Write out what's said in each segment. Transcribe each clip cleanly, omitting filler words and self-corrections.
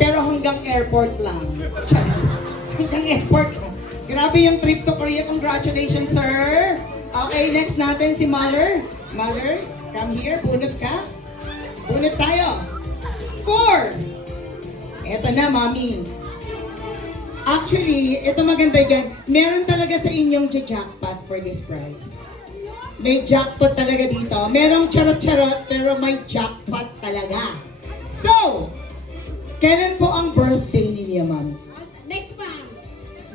pero hanggang airport lang. Hanggang airport lang. Grabe yung trip to Korea. Congratulations, sir. Okay, next natin si Mother. Mother, come here. Bunot ka. Bunot tayo. 4. Eto na, Mommy. Actually, ito maganda yan. Meron talaga sa inyong jackpot for this prize. May jackpot talaga dito. Merong charot-charot, pero may jackpot talaga. So, kailan po ang birthday ninyo, Ma'am? Next month,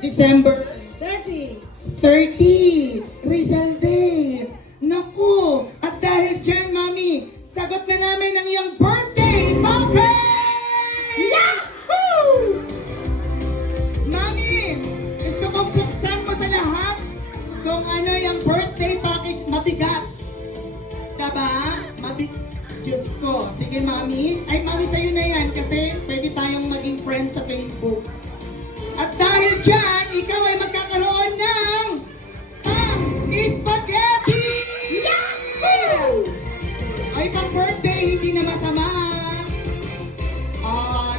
December 30. 30, Rizal Day. Naku, at dahil dyan, Mami, sagot na namin ang iyong birthday package! Yahoo! Mami, gusto kong buksan mo sa lahat kung ano yung birthday package. Mabigat. Diba? Diyos ko. Sige, Mami. Ay, Mami, sa'yo na yan kasi pwede tayong maging friends sa Facebook. At dahil dyan, ikaw ay magkakaroon ng spaghetti! Yahoo! Ay, pang-birthday, hindi na masama.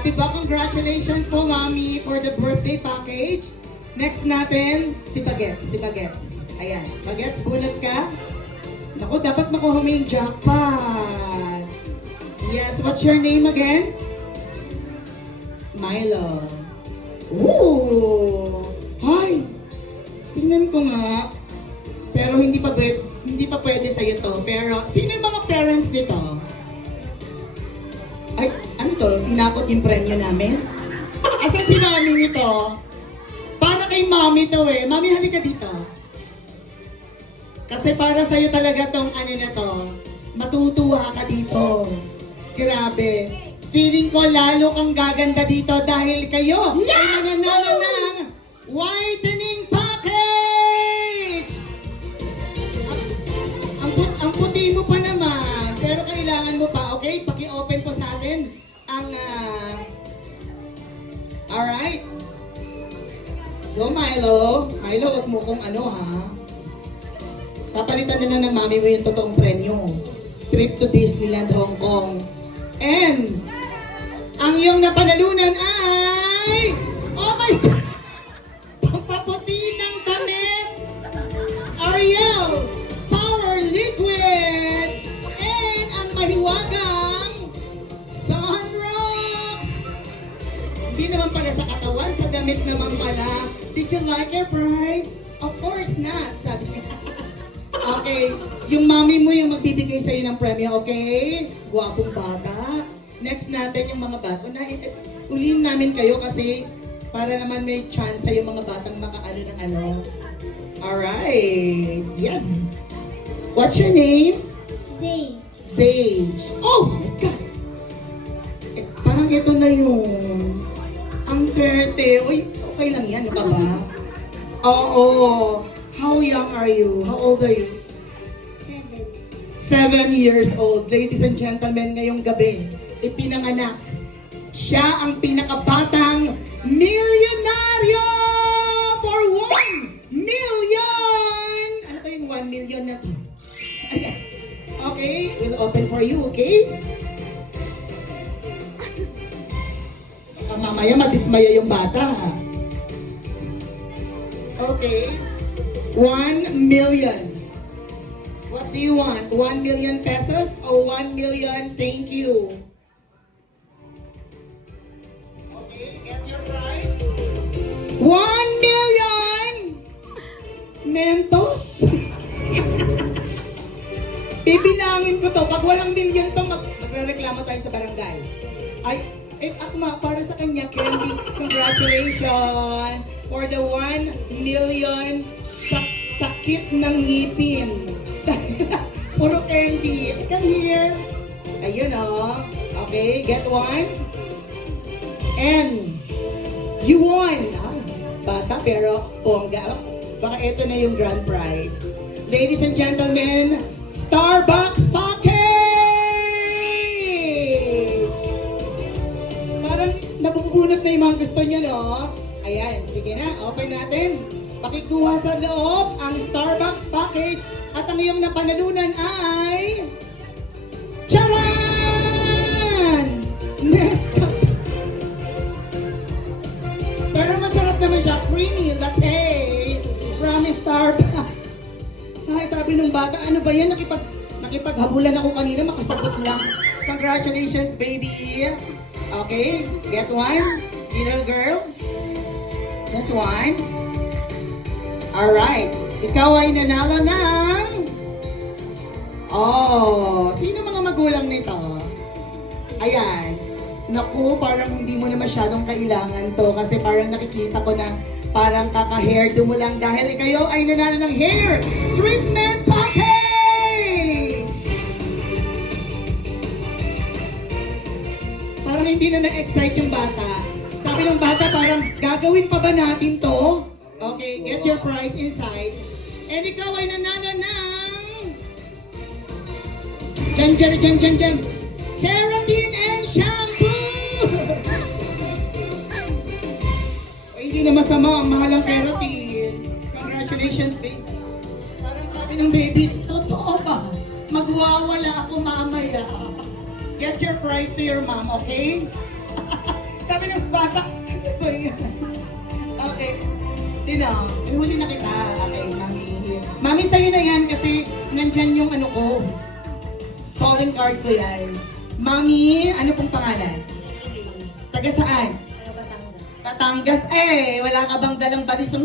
Diba, congratulations po, Mami, for the birthday package. Next natin, si Bagets. Si Bagets. Ayan. Bagets, bunot ka. Naku, dapat makuha mo yung jackpot. Yes, what's your name again? Milo. Ooh! Hi! Tingnan ko nga. Pero hindi pa pwede sa'yo to. Pero, sino yung mga parents nito? Ay, ano to? Tinakot yung premyo namin? Asan si Mami nito? Para kay Mami to eh. Mami, halika dito. Kasi para sa'yo talaga tong ano na to. Matutuwa ka dito. Grabe. Feeling ko lalo kang gaganda dito dahil kayo ay mananalo ng whitening package! Ang puti mo pa naman, pero kailangan mo pa, okay? Paki-open po sa atin ang... Alright. Go, Milo. Milo, wag mo kung ano, ha? Papalitan na ng mami mo yung totoong premyo. Trip to Disneyland, Hong Kong. And, ang iyong napanalunan ay... Oh my God! Pampaputi ng damit! Ariel Power Liquid! And ang mahiwagang Sunrocks! Hindi naman pala sa katawan, sa damit naman pala. Did you like your prize? Of course not, sabi niya. Okay, yung mami mo yung magbibigay sa'yo ng premyo, okay? Guwapong bata. Next natin yung mga bata. Ulihin namin kayo kasi para naman may chance yung mga batang makaano ng ano. Alright, yes. What's your name? Zay. Sage. Oh my God! Parang ito na yun. Ang swerte. Uy, okay lang yan, ka ba? Oo. How young are you? How old are you? 7 years old. Ladies and gentlemen, ngayong gabi, ipinanganak. Siya ang pinakabatang milyonaryo for 1 million! Ano ba yung 1 million na to? Ayan. Okay, we'll open for you, okay? Mamaya madismaya yung bata, ha? Okay. 1 million. What do you want? 1 million pesos or 1 million thank you? Okay, get your prize. 1 million! Mentos? Bibilangin ko to. Pag walang million to, magre-reklamo tayo sa barangay. Ay, para sa kanya, Candy, congratulations for the 1 million sakit ng ngipin. Puro candy. Come here. Ayun, oh. Okay, get one. And you won. Bata pero bongga. Baka ito na yung grand prize. Ladies and gentlemen, Starbucks package! Parang nabubunot na yung mga gusto nyo, no? Ayan, sige na, open natin. Pakikuha sa loob ang Starbucks package at ang iyong napanalunan ay... Charan! Nescafe! creamy latte from Starbucks. Ay, sabi ng bata, ano ba yan? Nakipaghabulan ako kanina, makasagot lang. Congratulations, baby. Okay, get one. Little girl. Just one. Alright. Ikaw ay nanalo ng... Oh, sino mga magulang nito? Ayan. Naku, parang hindi mo na masyadong kailangan to kasi parang nakikita ko na parang kaka-hairdo mo lang dahil kayo ay nanalo ng hair treatment package! Parang hindi na na-excite yung bata. Sabi ng bata, parang gagawin pa ba natin to? Okay, get your prize inside. And ikaw ay nanalo ng... Dyan. Keratin and shampoo! Ay, hindi na masama ang mahal ang keratin. Congratulations, baby. Parang sabi ng baby, totoo ba? Magwawala ako mamaya. Get your prize to your mom, okay? Sabi ng bata, ano ba yan? Okay. Sino? Ihuli na kita. Okay, mami. Mami, sa'yo na yan kasi nandyan yung ano ko. Calling card ko yan. Mami, ano pong pangalan? Taga saan? Batangas. Eh, wala ka bang dalang balisong